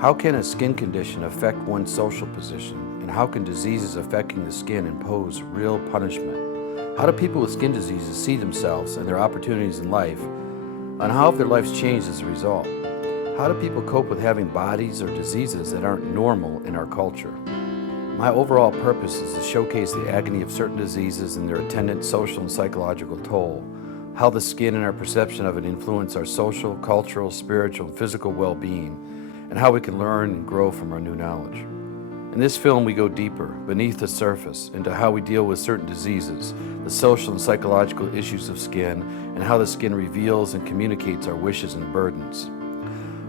How can a skin condition affect one's social position, and how can diseases affecting the skin impose real punishment? How do people with skin diseases see themselves and their opportunities in life, and how have their lives changed as a result? How do people cope with having bodies or diseases that aren't normal in our culture? My overall purpose is to showcase the agony of certain diseases and their attendant social and psychological toll, how the skin and our perception of it influence our social, cultural, spiritual, and physical well-being, and how we can learn and grow from our new knowledge. In this film, we go deeper, beneath the surface, into how we deal with certain diseases, the social and psychological issues of skin, and how the skin reveals and communicates our wishes and burdens.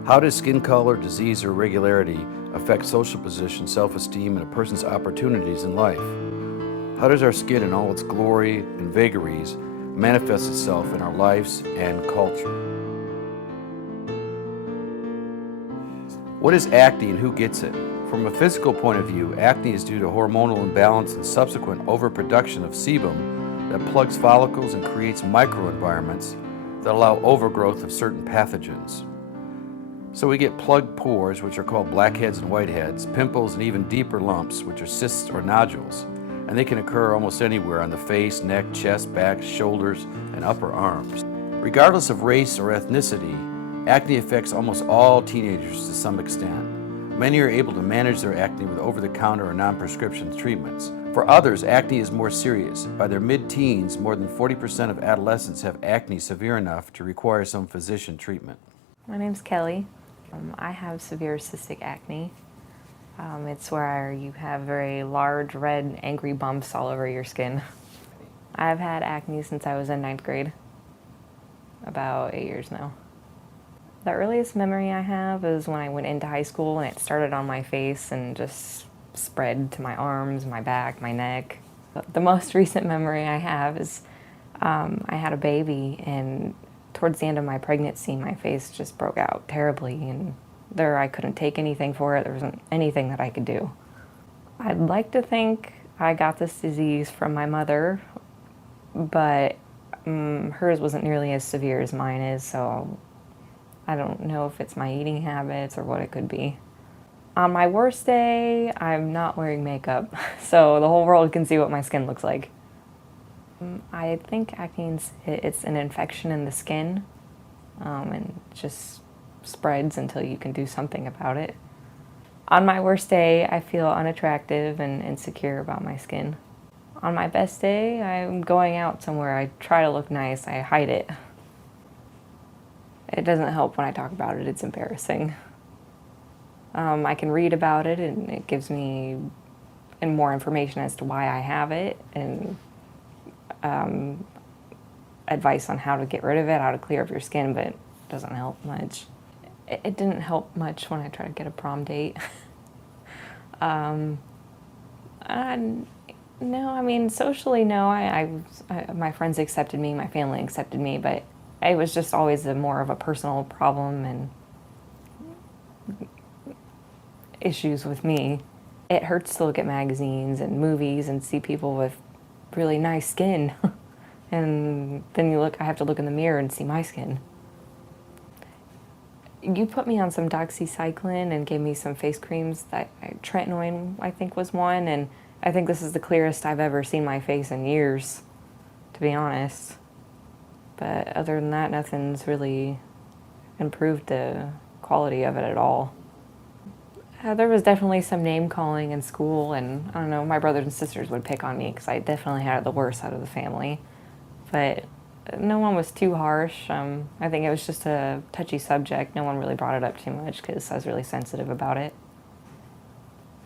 How does skin color, disease, or irregularity affect social position, self-esteem, and a person's opportunities in life? How does our skin in all its glory and vagaries manifest itself in our lives and culture? What is acne and who gets it? From a physical point of view, acne is due to hormonal imbalance and subsequent overproduction of sebum that plugs follicles and creates microenvironments that allow overgrowth of certain pathogens. So we get plugged pores, which are called blackheads and whiteheads, pimples, and even deeper lumps, which are cysts or nodules, and they can occur almost anywhere on the face, neck, chest, back, shoulders, and upper arms. Regardless of race or ethnicity, acne affects almost all teenagers to some extent. Many are able to manage their acne with over-the-counter or non-prescription treatments. For others, acne is more serious. By their mid-teens, more than 40% of adolescents have acne severe enough to require some physician treatment. My name's Kelly. I have severe cystic acne. It's where you have very large, red, angry bumps all over your skin. I've had acne since I was in 9th grade, about 8 years now. The earliest memory I have is when I went into high school and it started on my face and just spread to my arms, my back, my neck. The most recent memory I have is I had a baby, and towards the end of my pregnancy, my face just broke out terribly, and I couldn't take anything for it. There wasn't anything that I could do. I'd like to think I got this disease from my mother, but hers wasn't nearly as severe as mine is, so I don't know if it's my eating habits or what it could be. On my worst day, I'm not wearing makeup, so the whole world can see what my skin looks like. I think acne it's an infection in the skin, and it just spreads until you can do something about it. On my worst day, I feel unattractive and insecure about my skin. On my best day, I'm going out somewhere. I try to look nice. I hide it. It doesn't help when I talk about it. It's embarrassing. I can read about it, and it gives me more information as to why I have it, and advice on how to get rid of it, how to clear up your skin, but it doesn't help much. It didn't help much when I tried to get a prom date. No, I mean, socially, no. My friends accepted me, my family accepted me, but it was just always more of a personal problem and issues with me. It hurts to look at magazines and movies and see people with really nice skin. And then I have to look in the mirror and see my skin. You put me on some doxycycline and gave me some face creams. Tretinoin, I think, was one, and I think this is the clearest I've ever seen my face in years, to be honest. But other than that, nothing's really improved the quality of it at all. There was definitely some name calling in school, and I don't know, my brothers and sisters would pick on me because I definitely had it the worst out of the family. But no one was too harsh. I think it was just a touchy subject. No one really brought it up too much because I was really sensitive about it.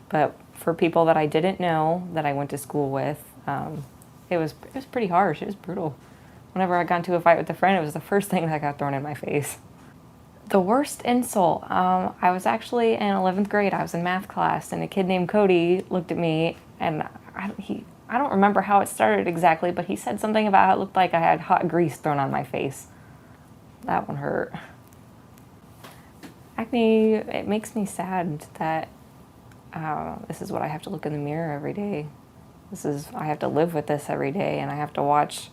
But for people that I didn't know, that I went to school with, it was pretty harsh. It was brutal. Whenever I got into a fight with a friend, it was the first thing that got thrown in my face. The worst insult, I was actually in 11th grade. I was in math class, and a kid named Cody looked at me, and I don't remember how it started exactly, but he said something about how it looked like I had hot grease thrown on my face. That one hurt. Acne, it makes me sad that this is what I have to look in the mirror every day. I have to live with this every day, and I have to watch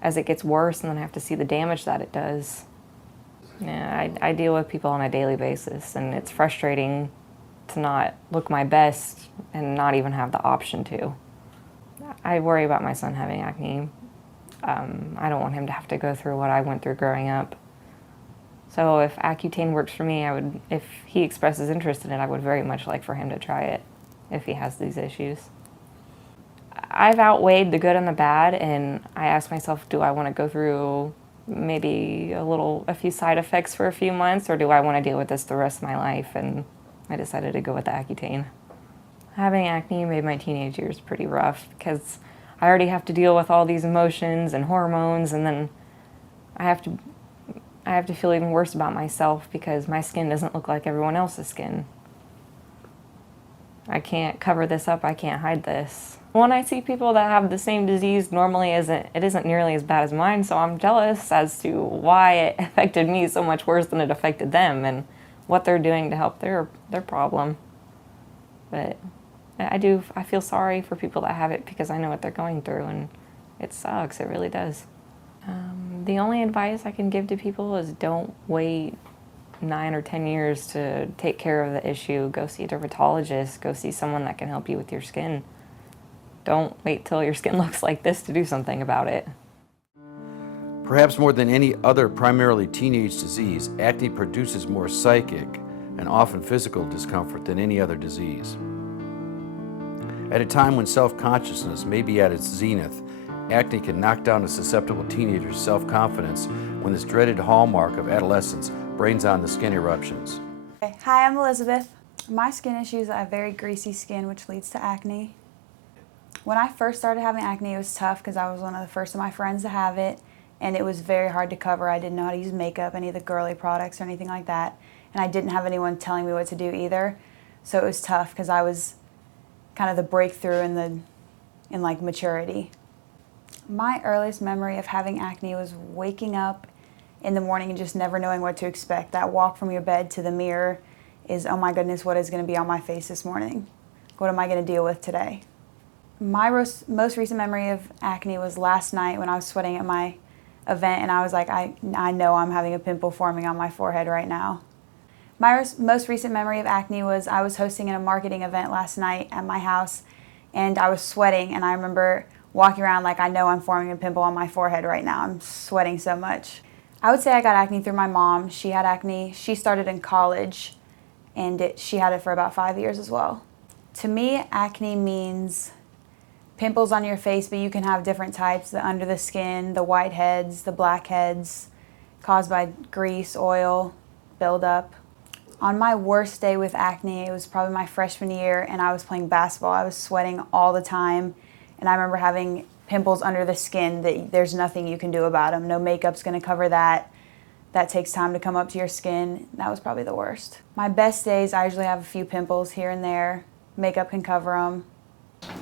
as it gets worse, and then I have to see the damage that it does. Yeah, I deal with people on a daily basis, and it's frustrating to not look my best and not even have the option to. I worry about my son having acne. I don't want him to have to go through what I went through growing up. So if Accutane works for me, if he expresses interest in it, I would very much like for him to try it if he has these issues. I've outweighed the good and the bad, and I ask myself, do I want to go through maybe a few side effects for a few months, or do I want to deal with this the rest of my life? And I decided to go with the Accutane. Having acne made my teenage years pretty rough because I already have to deal with all these emotions and hormones, and then I have to feel even worse about myself because my skin doesn't look like everyone else's skin. I can't cover this up, I can't hide this. When I see people that have the same disease, normally it isn't nearly as bad as mine, so I'm jealous as to why it affected me so much worse than it affected them and what they're doing to help their problem. But I feel sorry for people that have it because I know what they're going through, and it sucks, it really does. The only advice I can give to people is don't wait 9 or 10 years to take care of the issue. Go see a dermatologist, go see someone that can help you with your skin. Don't wait till your skin looks like this to do something about it. Perhaps more than any other primarily teenage disease, acne produces more psychic and often physical discomfort than any other disease. At a time when self-consciousness may be at its zenith, acne can knock down a susceptible teenager's self-confidence when this dreaded hallmark of adolescence brings on the skin eruptions.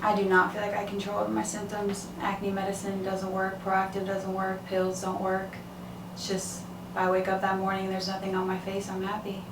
I do not feel like I control my symptoms. Acne medicine doesn't work, proactive doesn't work, pills don't work. It's just, if I wake up that morning and there's nothing on my face, I'm happy.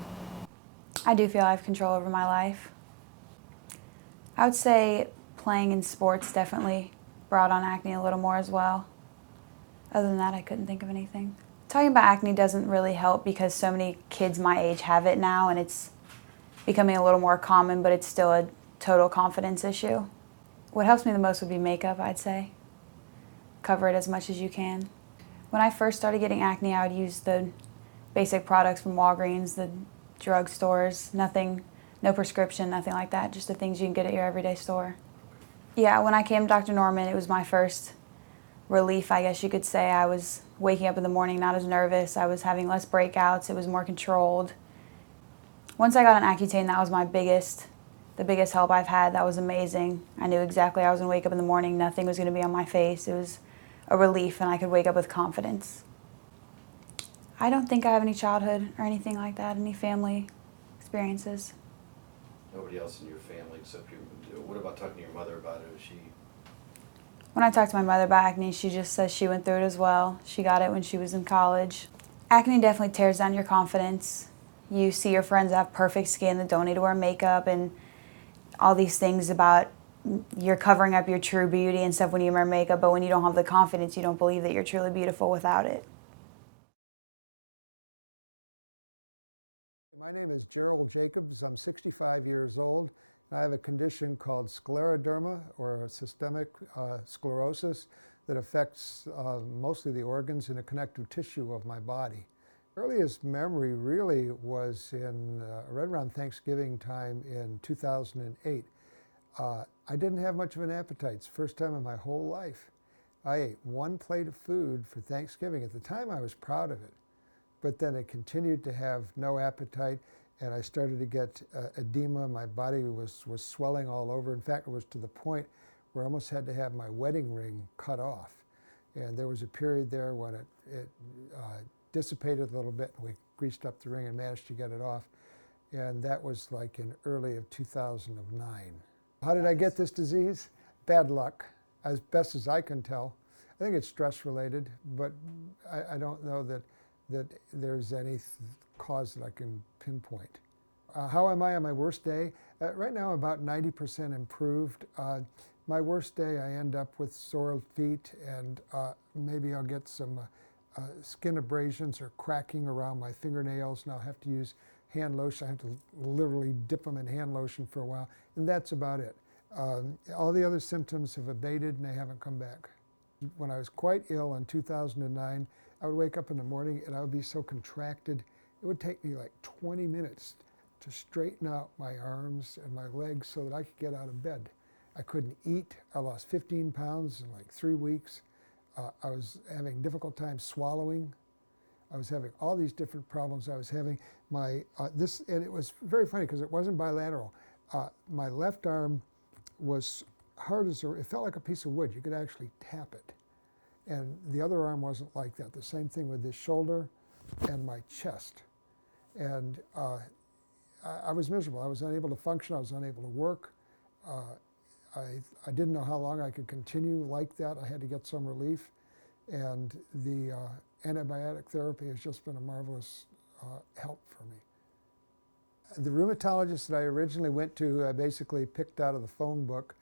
My name is Gerald Jacobs. I'm 65 years old. And I have a condition called scleroderma, or systemic sclerosis, that affects mostly the organs and the connective tissue of my body. Earliest memory really was in right around Thanksgiving time in 2008. I didn't have much of an appetite. It's the first time in my whole life. I ate one plate of food for Thanksgiving. At the time, I was proud of it. But then I continued to have no appetite, and I started to get edema. My body was swelling all over. In fact, it was to the point where I almost had to have my wedding ring cut off. And there was a period there when it dissipated a little bit, and we greased up the ring and managed to get it off. And that was like in early of 2009. How did I get this disease? Bad luck, as best as I can tell. I think it's stress related, but I don't know that there's any cause that I can pinpoint. How am I on my worst day? Right now I'm about 90% improved. My worst day I end up with sore feet, and maybe I'll get some skin abrasions or cracking around my fingernails, and I'll have to use hand lotion. I have to literally dip them in hand lotion for a while, and that's about it. All the other symptoms have abated and they haven't come back. When I was quite ill in 2009, I would wake up in the morning and I would be so contracted, it would take me like 20 minutes to straighten out my arms and my legs so that I could get out of bed. I couldn't eat. I lost 15 pounds in like 3 weeks. I was having difficult time swallowing. I was having all these different problems. I was having and it was very funny because it wasn't bilateral. My left arm was hard as it felt like a piece of wood. You could actually tap it. And the other arm wasn't like that. The same thing with the shoulder and my chest. And I was miserable. I was unable to function. I was unable to work. I didn't know how long I could continue like that. I had to get some relief. And the antibiotic therapy has just been a marvelous help for me. The rheumatologist that I originally went to, who I basically picked out of the phone book,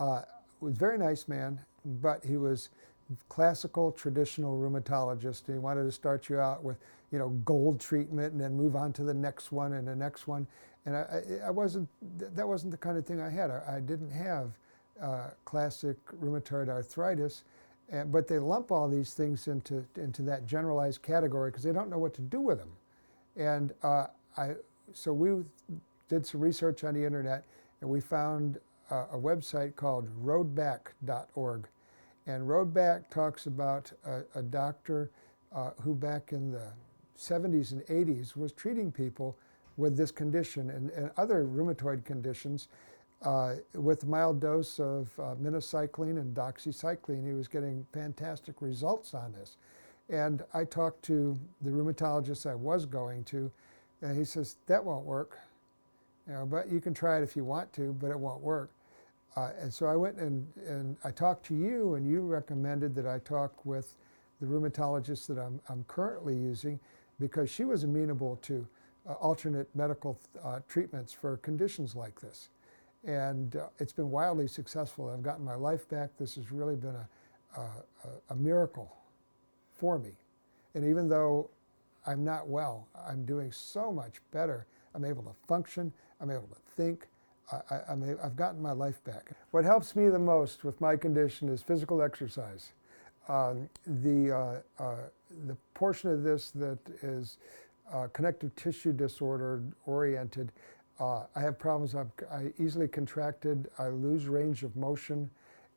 was a very nice man, but he was classical, traditional rheumatologist. He wanted to start you out with, gold treatment and then move on to the next one and the next one. And that wasn't the kind of thing I had. I didn't have classic rheumatoid arthritis, but they lump all these things into that generalized category because they don't know what to do with them. And so we did some research on the internet, and we found a website called roadback.org. And Roadback talks about a doctor who back in the 70s and 80s was treating people with this condition and other rheumatoid conditions with a mild dose of minocycline and doxycycline. He was getting fantastic results on this. And I talked to the rheumatologist I was going to, and he says, that won't work. But you can try it if you want to, but it won't work. And so I went and I talked to you, and you recommended that I talk with the rheumatologist that I'm currently using, because she was amenable to alternate medical treatments for conditions like this. And it's been wildly successful. I've gotten my life back. This has really been a miracle for me. And even though I'm not well, I'm doing so much better. I'm able to function. I'm able to think. I've gotten my life back. What helps me the most with my condition is physical exercise. The portion of this that is connective tissue disorder oriented, I have problems. I easily contracted. I lose range of motion,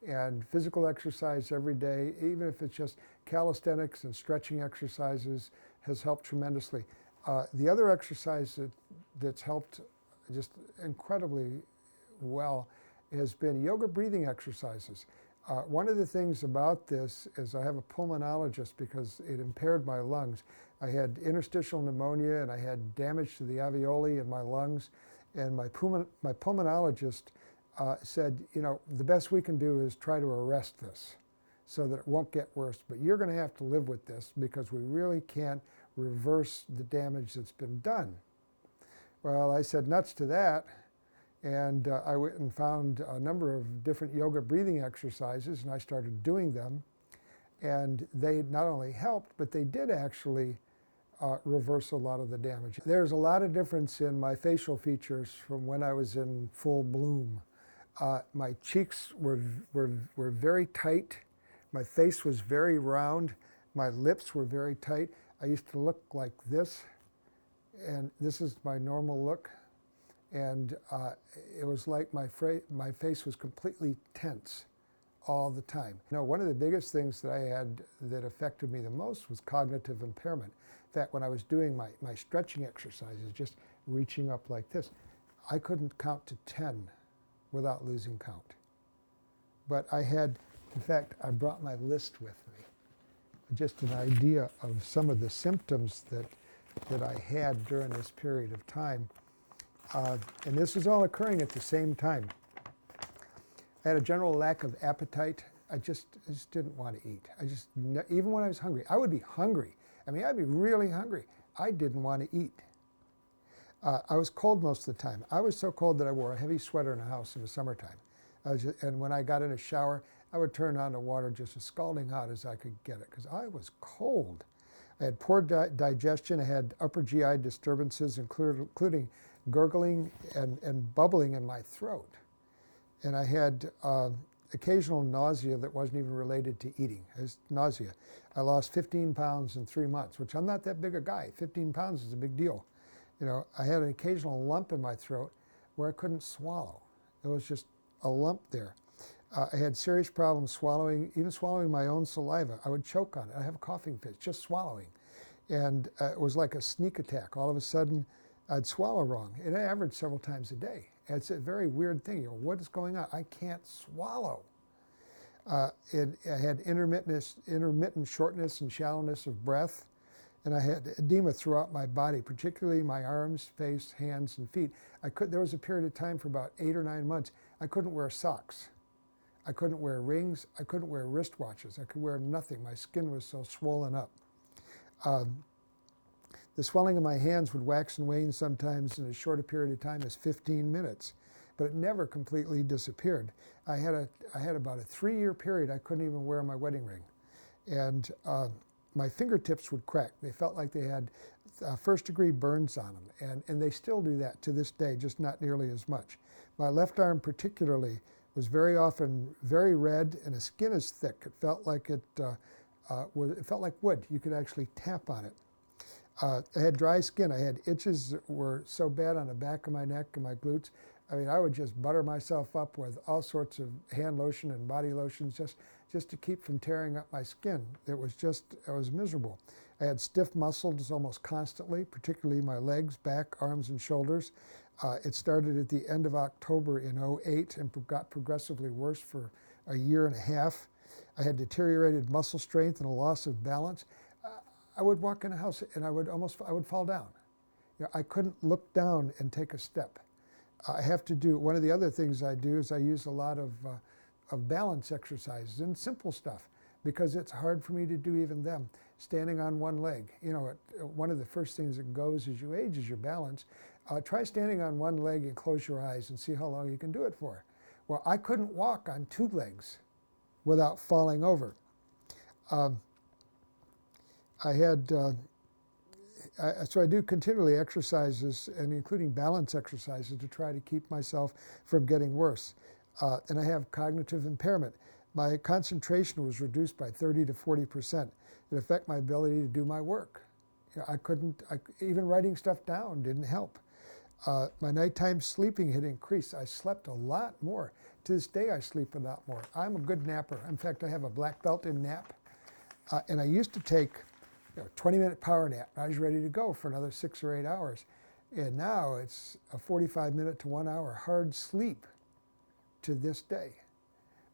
and physical exercise every day, even if it's just calisthenics and stretching exercises, has helped tremendously. The other exercise that's helped just incredibly well has been yoga breathing exercises. One of the things about this is I have a pulmonologist because it impaired my lungs. I had interstitial pneumonia and I had damage to the alveoli in my lungs, and my pulmonologist said, the best we can do is try to arrest this so that it won't get worse, but you're going to have to live with this because we really can't reverse the damage that's been done. Well, I said nuts to that, and I went and found a number of different yoga breathing exercises, and I started doing them. And they not only helped, but they did actually reverse a lot of the damage. There's a lot of difference in my facial features from when I was in full bloom. My cheeks were very tight. My face was very round. My lips were very tight. I used to look like this, and this is my normal look. And it was like my face was completely tense all the time. You know, one of the biggest things that I had that affected me the most was cognitive impairment. In fact, when I was doing my stretching exercises, just reaching up like this, I couldn't count to 10 without losing count. But I had, in fact, I brought my list with me, just an idea of some of the symptoms that I had during this period of time. And this was all occurring at the same time. I had a general lack of appetite. I just didn't want to eat. Even when I was hungry, I would be hungry. I mean, I'd be really hungry. I didn't want to eat. I was cold most of the time. I was so cold that I wore a heavy sweater in the house in the summertime. And when I got in a shower, I would turn on the water just as scalding hot as I could get it, because I was cold. I had poor digestion. I had upper GI disturbances, including gurgling and bubbling in my throat. And I had occasional nausea that wasn't even related to eating. It was nausea. I lost 15 pounds in 3 months, which I'm not that big a guy. 15 pounds is a big deal. You know, I had an occasional lump in my throat where I couldn't swallow. It was just a lump there. I had serious problems swallowing, even swallowing my own saliva. I would choke on it. I have a coughing fit, just swallowing. And it was like a sneak attack. All of a sudden, I'd swallow wrong. It averaged several times a day. It's a very weird thing. You know, what is going on? I can't swallow. I had intermittent shortness and shallowness of breath. And I had edema throughout my body, particularly my arms, face, hands, and feet. There was a period of time for about 8 or 9 months, I couldn't wear socks. I couldn't wear rings. I couldn't wear wristwatches. I could wear nothing. My skin was so swollen up. The swelling of my hands would wax and wane sometimes in as short a period of time as 15 minutes, but it never completely disappeared. I had about a 3-year period I couldn't even wear my wedding ring. And my fingertips would crack. They felt like they had first-degree burns on them, and they still do that to this day, just not nearly as much. My left arm particularly was very often very red, and the skin is thick. It felt like it felt like wood. You could actually tap on it. I had dry skin. I had itches that were so bad on the back of my neck and my glutes. I mean, I would just butter myself up with all sorts of hand lotion and body lotions just to keep from tearing up my skin. I was miserable. I had stiff muscles almost constantly, particularly my legs, back, arms, and shoulders. It started at the end of October in '08 and got progressively worse for a year and a half. I had deteriorated muscle strength and a loss of balance. I would walk in a house and I would fall down. You know, I couldn't look down and take a step. I have to do, one of the other things I do is I use a lot of balance exercises and simple stuff, because it's hard for me to do even them. Standing on one leg. You know, one of the first things that goes as you age is your balance. Try standing on one leg and close your eyes and see how long you can do it for. Well, I couldn't walk on 2 legs without falling over. So I do continually exercises, and including balance exercises, to try to keep myself from getting worse. And I have cognitive impairment. My concentration was reduced by 30 to 40%. It affected my ability to do my work. You know, even writing stuff down didn't help. My nighttime sleeping had increased. I slept a lot more. To this day, I sleep a lot more. I'm a good napper. In fact, I have a black belt in nap. And I used to take a 20-minute power nap. I was ready to go for another 6 or 8 hours. And now it's a 45-minute to 1 hour hard sleep to this day.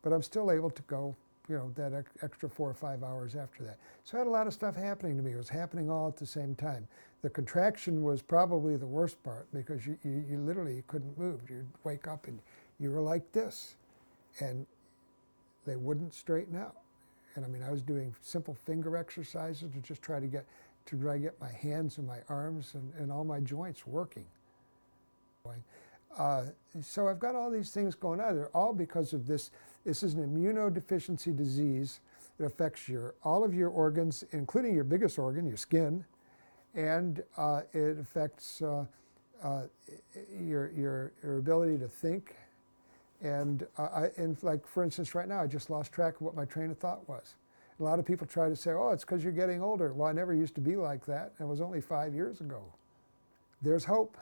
But I'm still able to go, you know, that extra 4 or 5 hours after that. So I had a lot of stuff happening to me. It was happening all at the same time. The contraction was probably the worst part, because you literally couldn't move. You'd wake up and you were like this, and they wouldn't straighten out. And I mean, I was doing simple finger exercises to just try to get my hands and my arms and all my joints working. So I've got all these things going on. They're all because of this. This is an immunodeficiency disease that affects all of your organs, including your biggest organ, your skin, and it affects your ability to think. And like, for instance, right now, I just lost track of what my train of thought was. A lot of people try to say, oh, it's because you're getting older. Well, I never used to be like that. It was only 5 years ago. There's hope.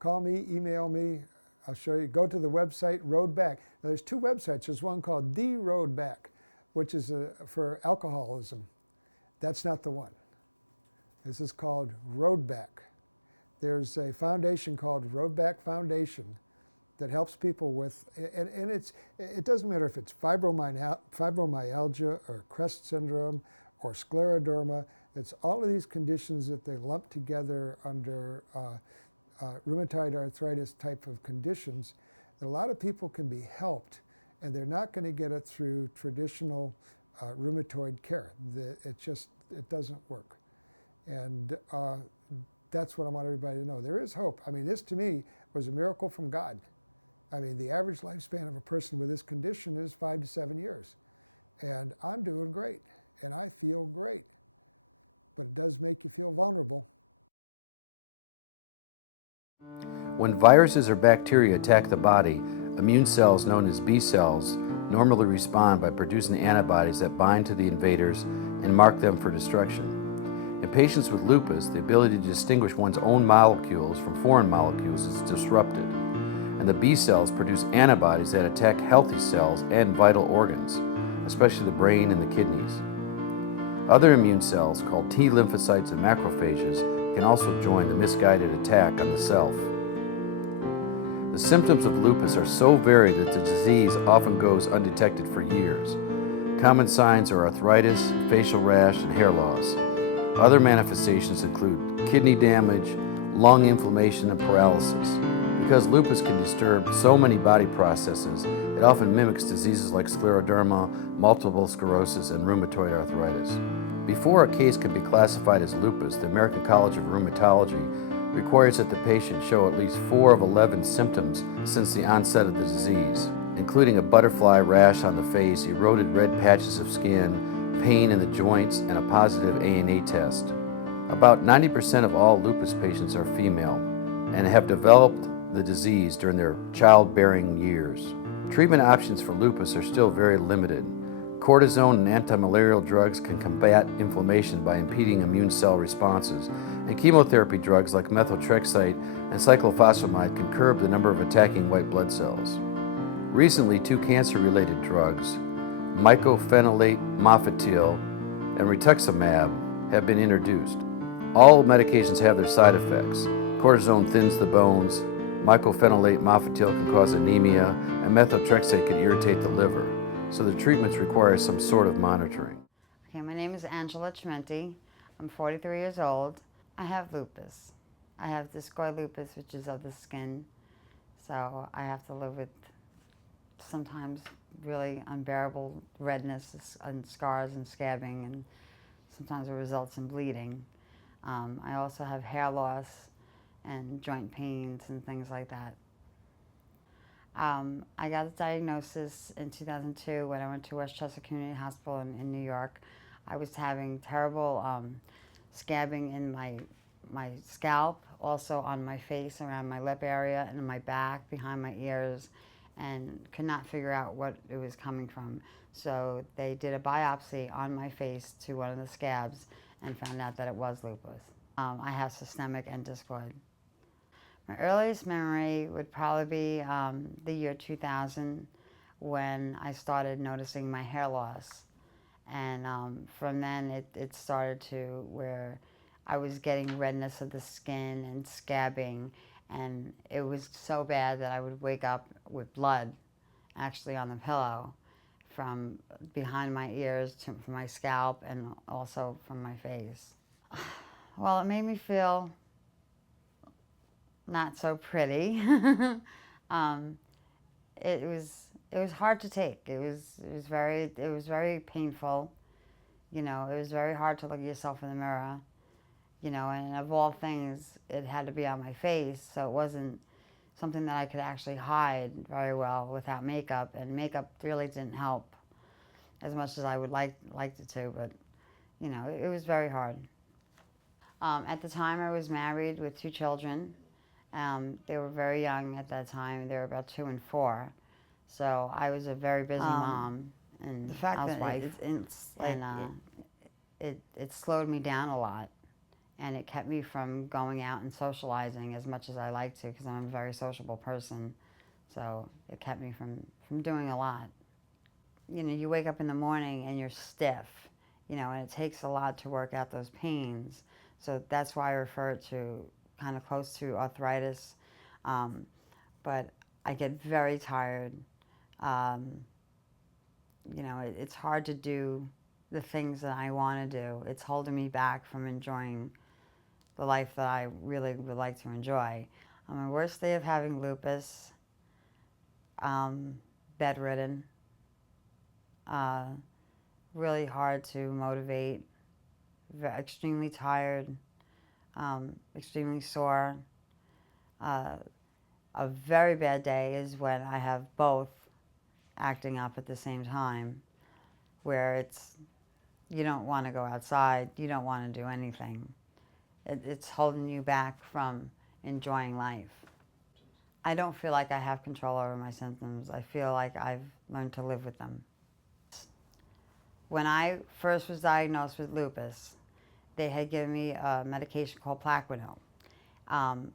Call me, email me. I'll show you. Go to the website, Road Back. Now, there's two websites. There's one called The Road Back, which is for alcoholism. That's not the one. This is called Road Back. There's a foundation called Road Back Foundation that helps people with, and it doesn't matter if it's fibromyalgia or Crest syndrome or scleroderma. It's all of these conditions that they lump together under rheumatoid arthritis type of conditions. A lot of people can be helped, and they're not going to get it through traditional rheumatoid care. It doesn't work. And that's what I want everybody to know. There is hope. I mean, this to me was a miracle from God. I mean, the average lifespan of a person with this condition is 5 to 7 years. And I'm doing great, and I feel great. But it does make you feel vulnerable. When viruses or bacteria attack the body, immune cells known as B cells normally respond by producing antibodies that bind to the invaders and mark them for destruction. In patients with lupus, the ability to distinguish one's own molecules from foreign molecules is disrupted, and the B cells produce antibodies that attack healthy cells and vital organs, especially the brain and the kidneys. Other immune cells, called T lymphocytes and macrophages, can also join the misguided attack on the self. The symptoms of lupus are so varied that the disease often goes undetected for years. Common signs are arthritis, facial rash, and hair loss. Other manifestations include kidney damage, lung inflammation, and paralysis. Because lupus can disturb so many body processes, it often mimics diseases like scleroderma, multiple sclerosis, and rheumatoid arthritis. Before a case can be classified as lupus, the American College of Rheumatology requires that the patient show at least 4 of 11 symptoms since the onset of the disease, including a butterfly rash on the face, eroded red patches of skin, pain in the joints, and a positive ANA test. About 90% of all lupus patients are female and have developed the disease during their childbearing years. Treatment options for lupus are still very limited. Cortisone and antimalarial drugs can combat inflammation by impeding immune cell responses, and chemotherapy drugs like methotrexate and cyclophosphamide can curb the number of attacking white blood cells. Recently, 2 cancer-related drugs, mycophenolate mofetil and rituximab, have been introduced. All medications have their side effects. Cortisone thins the bones, mycophenolate mofetil can cause anemia, and methotrexate can irritate the liver. So the treatments require some sort of monitoring. Okay, my name is Angela Chimenti. I'm 43 years old. I have lupus. I have discoid lupus, which is of the skin. So I have to live with sometimes really unbearable redness and scars and scabbing, and sometimes it results in bleeding. I also have hair loss and joint pains and things like that. I got a diagnosis in 2002 when I went to Westchester Community Hospital in New York. I was having terrible scabbing in my scalp, also on my face, around my lip area, and in my back, behind my ears, and could not figure out what it was coming from. So they did a biopsy on my face to one of the scabs and found out that it was lupus. I have systemic and discoid. My earliest memory would probably be the year 2000, when I started noticing my hair loss. And from then it started to where I was getting redness of the skin and scabbing, and it was so bad that I would wake up with blood actually on the pillow from behind my ears to from my scalp and also from my face. Well, it made me feel not so pretty. It was hard to take. It was very painful. You know, it was very hard to look at yourself in the mirror. You know, and of all things, it had to be on my face, so it wasn't something that I could actually hide very well without makeup. And makeup really didn't help as much as I would liked it to. But you know, it was very hard. At the time, I was married with 2 children. They were very young at that time. They were about 2 and 4. So I was a very busy mom and the fact housewife. It slowed me down a lot, and it kept me from going out and socializing as much as I like to, because I'm a very sociable person. So it kept me from doing a lot. You know, you wake up in the morning and you're stiff, you know, and it takes a lot to work out those pains. So that's why I refer it to kind of close to arthritis. But I get very tired. You know, it's hard to do the things that I want to do. It's holding me back from enjoying the life that I really would like to enjoy. On my worst day of having lupus, bedridden, really hard to motivate, extremely tired, extremely sore. A very bad day is when I have both acting up at the same time, where it's, you don't want to go outside, you don't want to do anything. It's holding you back from enjoying life. I don't feel like I have control over my symptoms. I feel like I've learned to live with them. When I first was diagnosed with lupus, they had given me a medication called Plaquenil,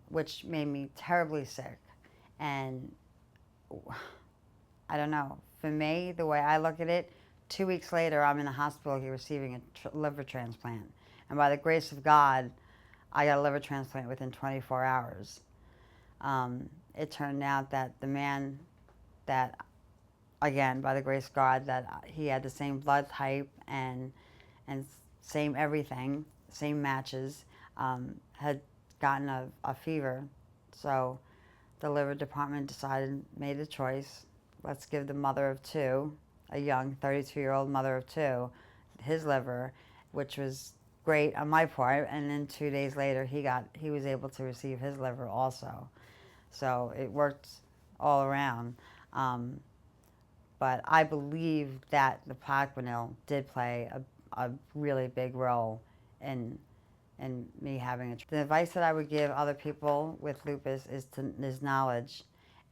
which made me terribly sick. And I don't know, for me, the way I look at it, 2 weeks later, I'm in the hospital receiving a liver transplant. And by the grace of God, I got a liver transplant within 24 hours. It turned out that the man that, again, by the grace of God, that he had the same blood type and same everything, same matches, had gotten a fever. So the liver department made a choice. Let's give the mother of 2, a young 32-year-old mother of 2, his liver, which was great on my part. And then 2 days later, he was able to receive his liver also. So it worked all around. But I believe that the Plaquenil did play a really big role in me having the advice that I would give other people with lupus is knowledge,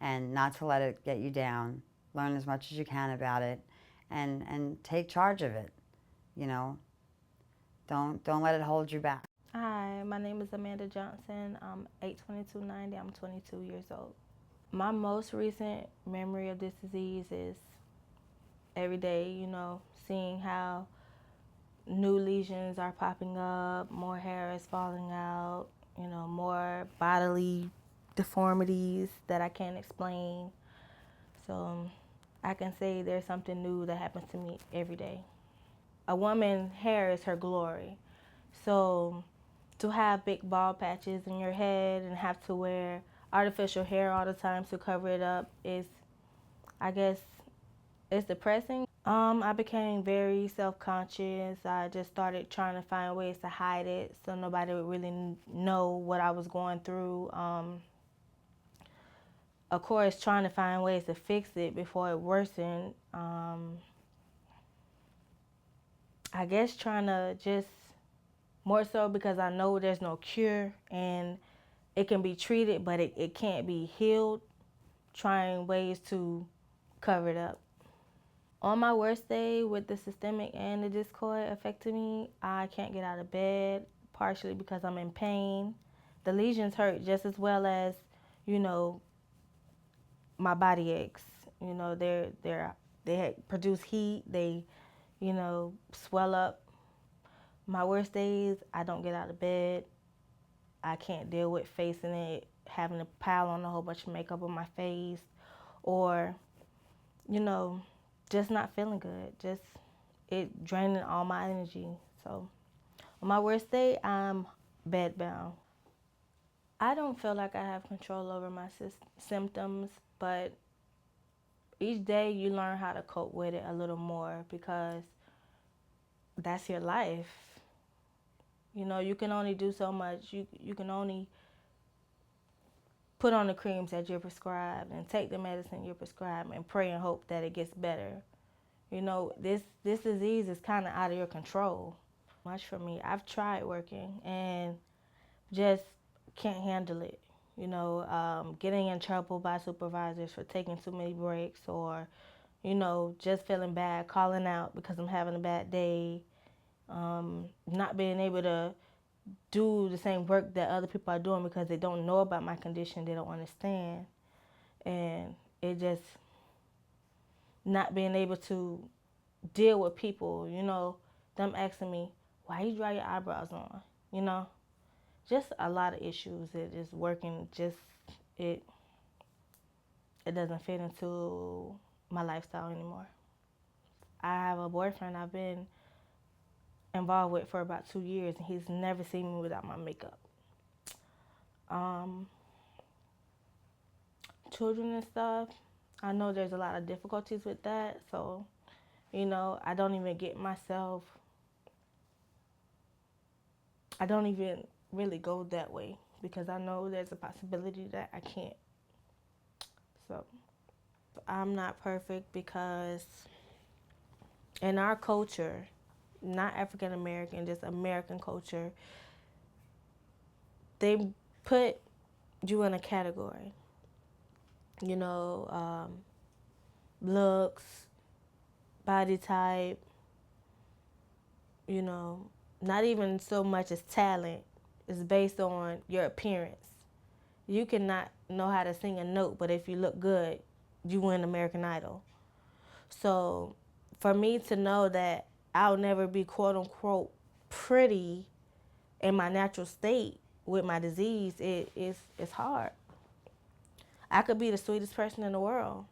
and not to let it get you down. Learn as much as you can about it, and take charge of it. You know, don't let it hold you back. Hi, my name is Amanda Johnson. I'm 8/22/90. I'm 22 years old. My most recent memory of this disease is every day, you know, seeing how new lesions are popping up, more hair is falling out, you know, more bodily deformities that I can't explain. So I can say there's something new that happens to me every day. A woman's hair is her glory. So to have big bald patches in your head and have to wear artificial hair all the time to cover it up is, I guess, it's depressing. I became very self-conscious. I just started trying to find ways to hide it so nobody would really know what I was going through. Of course, trying to find ways to fix it before it worsened. I guess trying to just, more so because I know there's no cure and it can be treated, but it can't be healed, trying ways to cover it up. On my worst day with the systemic and the discoid affecting me, I can't get out of bed, partially because I'm in pain. The lesions hurt just as well as, you know, my body aches. You know, they produce heat, they, you know, swell up. My worst days, I don't get out of bed. I can't deal with facing it, having to pile on a whole bunch of makeup on my face, or, you know, just not feeling good. Just it draining all my energy. So on my worst day, I'm bedbound. I don't feel like I have control over my symptoms, but each day you learn how to cope with it a little more because that's your life. You know, you can only do so much. You can only put on the creams that you're prescribed and take the medicine you're prescribed and pray and hope that it gets better. You know, this disease is kind of out of your control. much for me. I've tried working and just can't handle it. Getting in trouble by supervisors for taking too many breaks, or, just feeling bad, calling out because I'm having a bad day, not being able to do the same work that other people are doing because they don't know about my condition, they don't understand. And it just not being able to deal with people, them asking me, why you draw your eyebrows on? You know, just a lot of issues. It is working, it it doesn't fit into my lifestyle anymore. I have a boyfriend I've been involved with for about 2 years, and he's never seen me without my makeup. Um, Children and stuff, I know there's a lot of difficulties with that, so I don't even get myself. I don't even really go that way because I know there's a possibility that I can't. So I'm not perfect because in our culture, not African American, just American culture, they put you in a category. You know, looks, body type, you know, not even so much as talent. It's based on your appearance. You cannot know how to sing a note, but if you look good, you win American Idol. So for me to know that I'll never be quote unquote pretty in my natural state with my disease, it's hard. I could be the sweetest person in the world,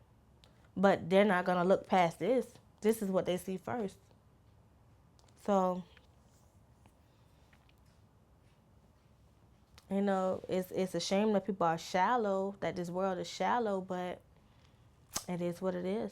but they're not gonna look past this. This is what they see first. So, it's a shame that people are shallow, that this world is shallow, but it is what it is.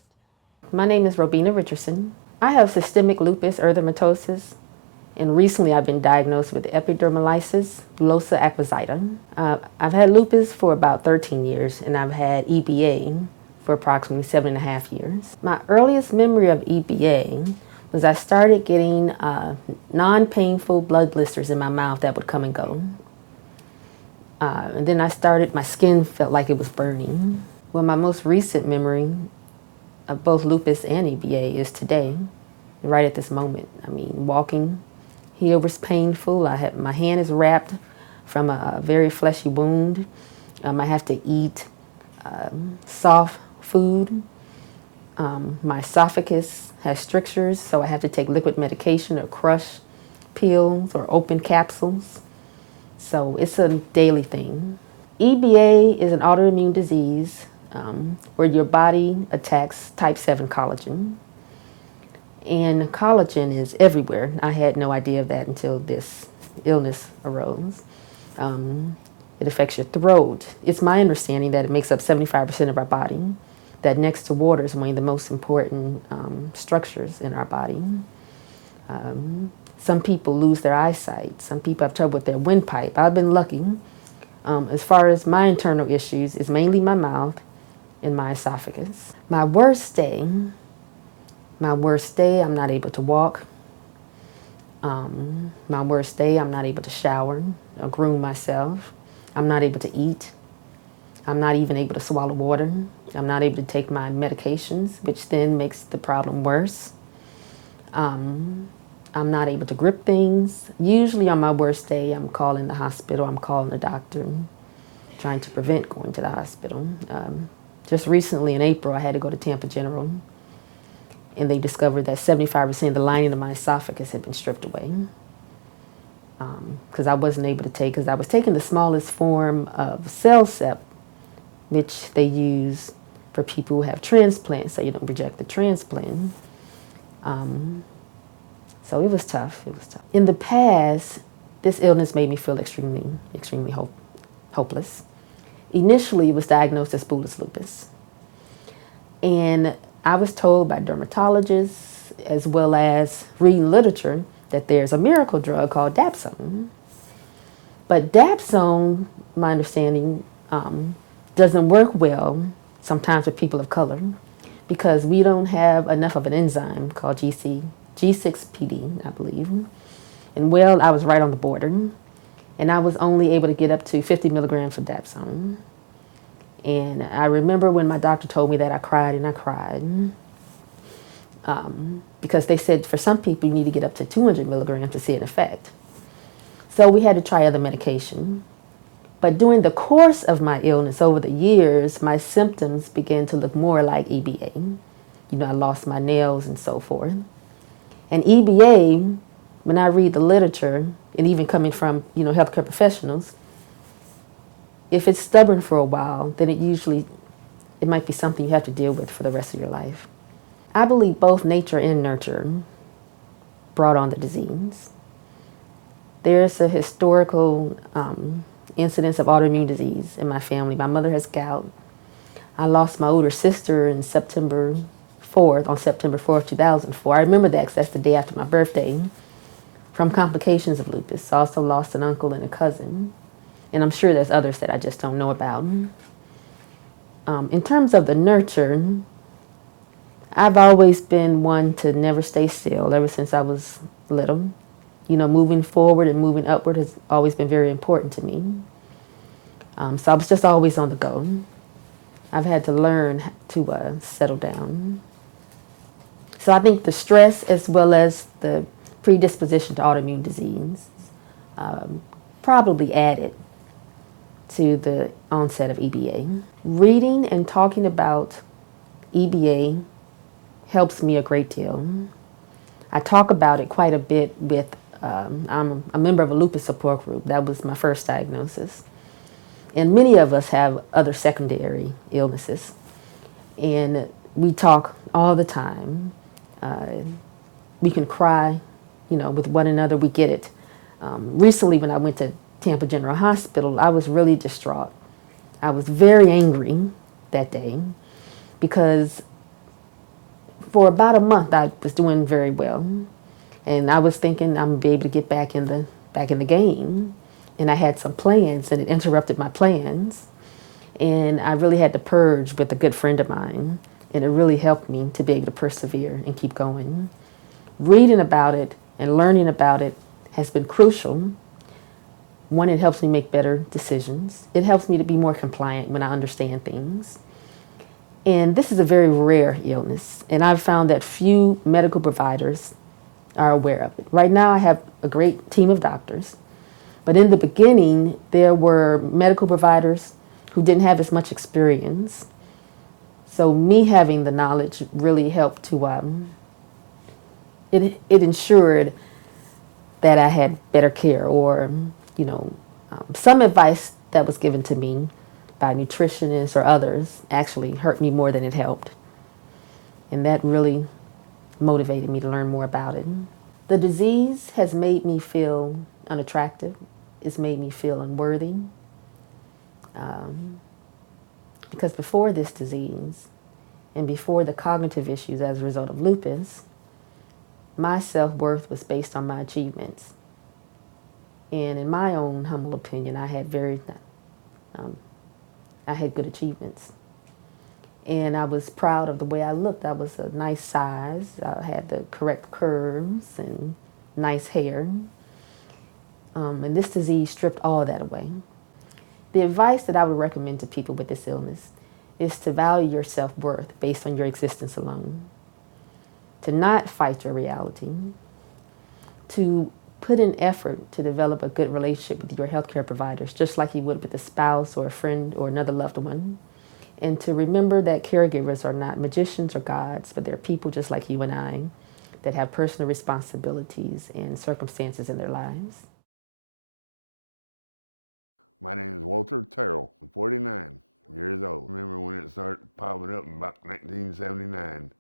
My name is Walter Terrell. I'm 49 years old. Remember when it started popping up in about 1979.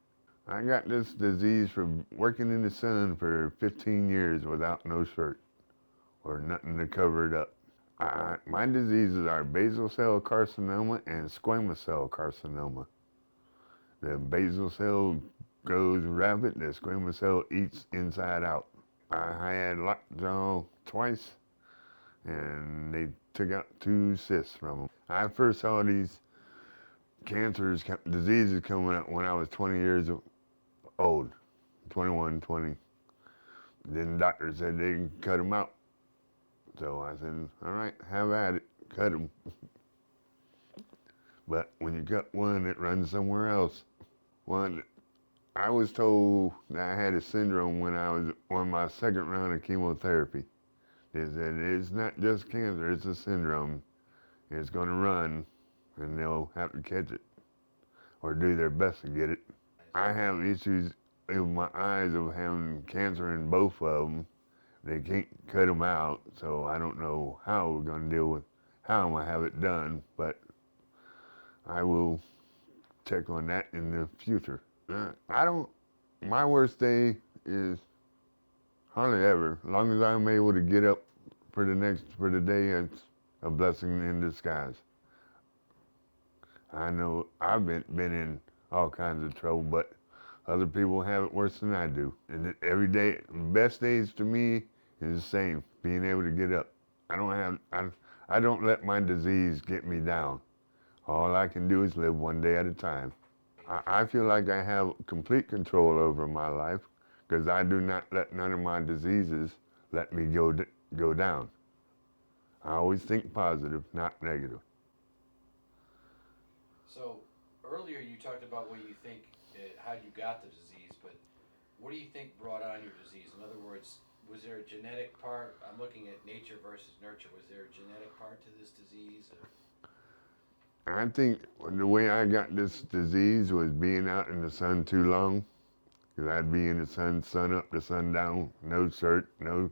I got this disease from working in the sun for 15 years without no shirt or nothing to cover it up. My diseases are basal cell carcinoma and squamous cell carcinoma. The basal cell grows rapid, the squamous cell eats inside out. I had lockjaw twice, and they took out 2 cysts from them. I first saw these diseases coming up when I was 20 years old, 21, 20. Then the doctor said they can cut them out. So I said, all right, have at it, cut them. But when you cut one, it runs somewhere else. I was told that I had a syndrome when I was on my 2nd round of chemotherapy. They said it's not just cancer, it's a syndrome. It's going to run, and they'll have to catch it or do their best to get it. I have issues with my eyes of having cancer in both of them. They can't cut them out, so I don't know how we're going to deal with how I'm going to have it done, but I will check on that in the future. My worst day is hardly ever. As long as I'm able to get up for the day, it's a blessing in disguise. I know I've been in all kinds of trouble, but other people have it worse than I do. And every day, best days to me is the same, being able to get up. I don't let my disease get me down. All I can do is live one day at a time. I feel like I have complete control over my life because I do not let none of my diseases let me go down. I always think positive, not negative. So earlier you talked about what you think, how you got the disease, but what do you think brought on your disease? In other words, was there a genetic part? I'm looking at nature versus nurture. Was there a genetic part to this disease? I think the way I got this disease was being out in the sun too long. Because I'd be in the sun up to sun down, no shirt, no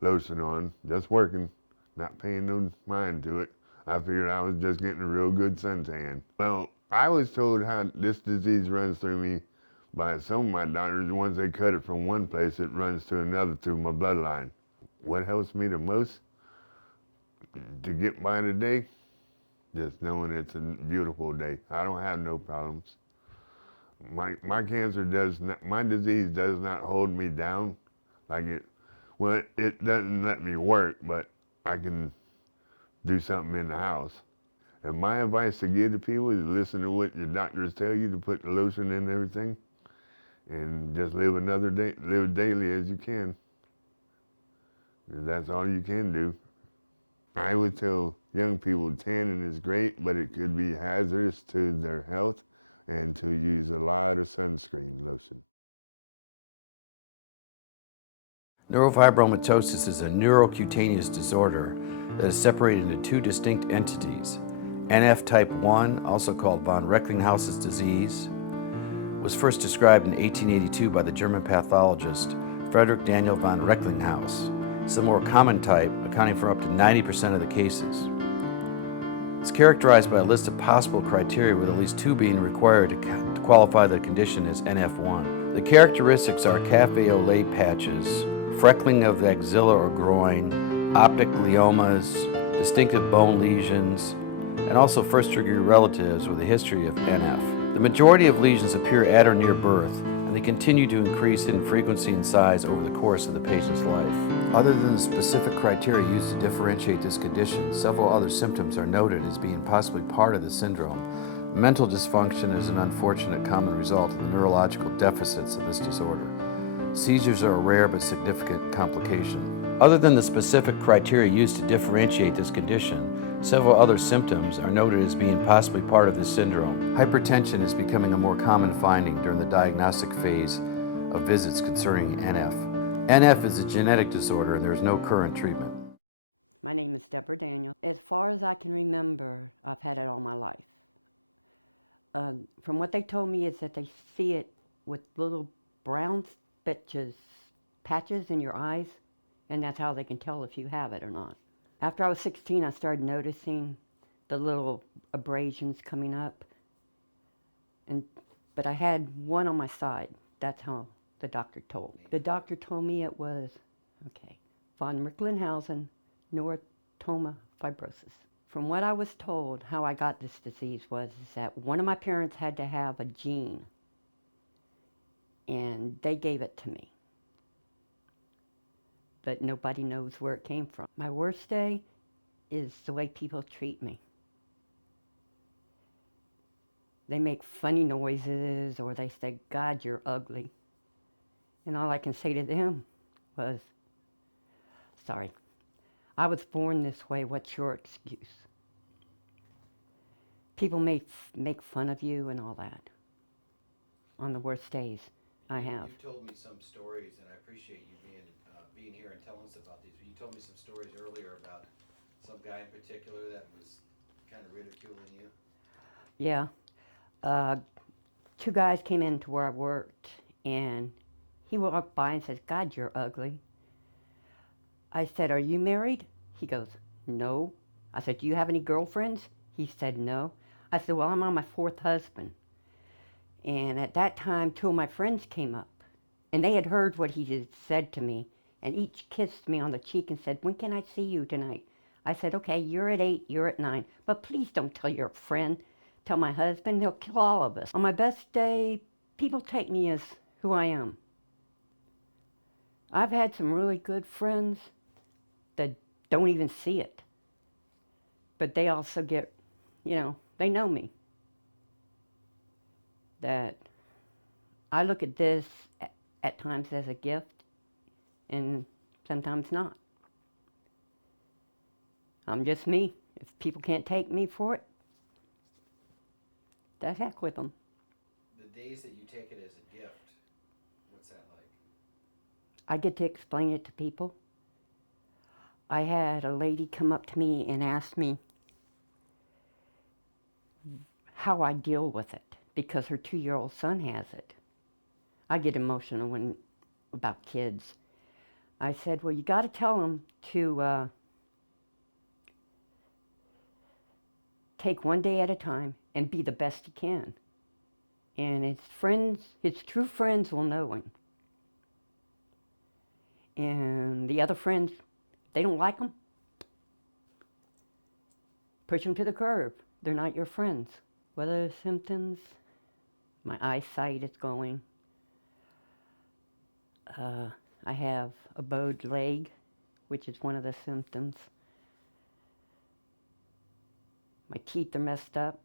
lotion on, just working, not paying no mind to it. I figured I was just getting a real good suntan. Well, I was told how this disease runs through me by some of my doctors. Once they cut it from one place, it runs to another through my bloodline. What helps me the most to get by the day? Just knowing it's a beautiful day. I don't have no problems. My disease does not hold me down like it doesn't let me work, but I can do something in the house. And my advice to give to people is listen to what your doctors tell you to put the lotion in and everything, and just live another day, live daily as you can. That's all you can do. I would tell young people tanning is great, but it could be hazardous to their health, and to use a lot of sunscreen lotion. Neurofibromatosis is a neurocutaneous disorder that is separated into 2 distinct entities. NF type 1, also called von Recklinghausen's disease, was first described in 1882 by the German pathologist Friedrich Daniel von Recklinghaus. It's the more common type, accounting for up to 90% of the cases. It's characterized by a list of possible criteria, with at least 2 being required to qualify the condition as NF1. The characteristics are cafe au lait patches, freckling of the axilla or groin, optic gliomas, distinctive bone lesions, and also first-degree relatives with a history of NF. The majority of lesions appear at or near birth, and they continue to increase in frequency and size over the course of the patient's life. Other than the specific criteria used to differentiate this condition, several other symptoms are noted as being possibly part of the syndrome. Mental dysfunction is an unfortunate common result of the neurological deficits of this disorder. Seizures are a rare but significant complication. Other than the specific criteria used to differentiate this condition, several other symptoms are noted as being possibly part of this syndrome. Hypertension is becoming a more common finding during the diagnostic phase of visits concerning NF. NF is a genetic disorder and there is no current treatment. My name is Deborah Daniel. As far as I can remember, I've had it all my life. From what they told me is that they see it with little brown patches in your eyes, and that's how they can tell if you have it or not. After I was 16, I started noticing the little abrasions coming up. But I had one on my side. That's how the doctor told me. The doctor told me it was, von Recklinghausen Neurofibromatosis. From what I was told, how I got this disease was that one of my parents had to have a gene, and they gave it to me. But nobody knows where it came from. My worst day is the way people treat me. They make funny noises, or they say, "God, you're ugly." And all I can say to them was, "Sorry, I was born this way. What's your excuse?" People make fun of you and all that on the worst days I have. You've told me some stories, and I appreciate you being here and telling us about these. But you told me some stories earlier about some guy in particular that was kind of ridiculing you. Yeah. Two guys came into where I worked, and he walked by and said, "God, you're ugly." I said, "Are you married?" He goes, "No." I said, "Do you have any girlfriends?" He said, "No." I said, "Well, I'm on my fourth husband." And at that time, two of my friends came up, and they had heard what he had said to me, and each kissed me on the cheek and said, "When can I see you tonight?" I said, "Okay, you're at 8, you're at 9, but please don't tell your friend. Tell my husband, he'll kill all of us." On my best day, people take me as who I am. I've had some really good friends that don't even see it. But they also get, they know me. That I look at this at times as a gift, and sometimes not. I'm just me. If people can't take me for it, the heck with them. The days that you take it as a gift, what's that like? I get to explain it to people. I had a lady come up to me and ask me how I deal with it, because her 2-year-old son has it. I get emotional about kids. I said, "Well, you got to tell them to take one day at a time and be the best you can. And his true friends will know him. And the other friends, they don't like him, push them to the curb. They're not your friends." What are the symptoms? My eyesight is going. I have a bowed leg, which is one of the symptoms. My teeth are messed up.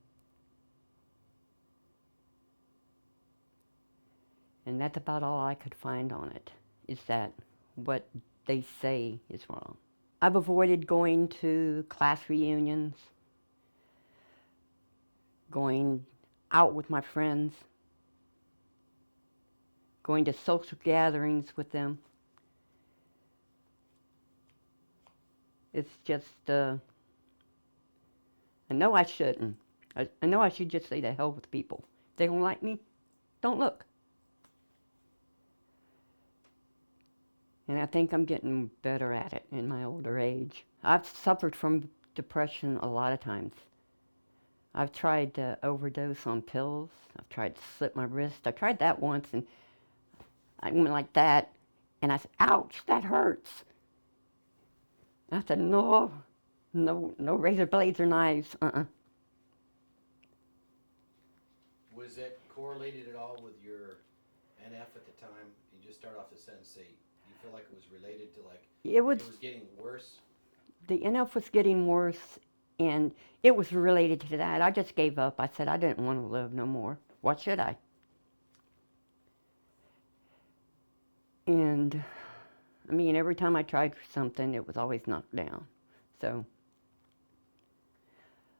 And that's about all I could find on it, is that what they say is wrong. I've avoided going to class reunions, going out with my friends, going to social gatherings with them. It's just, I know I shouldn't. I know I should just say to hell with people. If they don't like me, don't look. And I think I'm getting better at it in my older age. I've suffered from depression a lot of times. I've tried to overdose on pills. I've tried to slit my wrist. I tried that once, and I went like that, and I said, "Ouch, that hurts." I said, no razor blades or knives, Was it correlated at all with your NF at the time? You just start off the sentence, say, you feel like it was related to It was getting worse? the NF was getting worse, and it was related to that. I just gave up. I said I didn't want to live no more. What should I? And I mean, every time I tried for something, it was always knocked down. So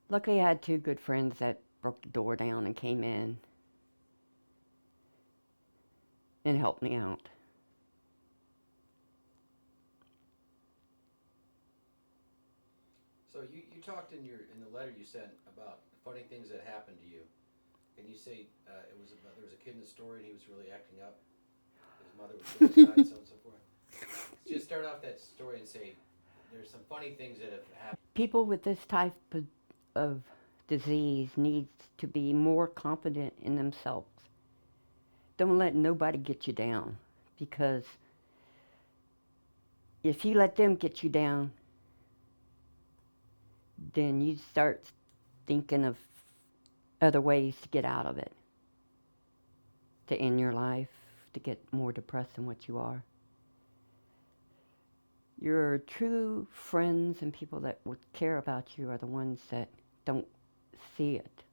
luckily I had two good friends that broke the door down and came in and helped me out. So you talked in the letter you sent about funny things that happened to you. Can you say there was a kid in the story and he was really acting up? His mother was suicide, so on and so forth. Just start off that story and say There's some funny things that have happened. People with this type of disease needs to be more confident in themselves. Don't let nobody get you down, because if you let them get you down, then you start thinking of other ways to get out of it, to end your life, to get more depressed than what you are. Your true friends and people that would care about you are the ones that don't see it.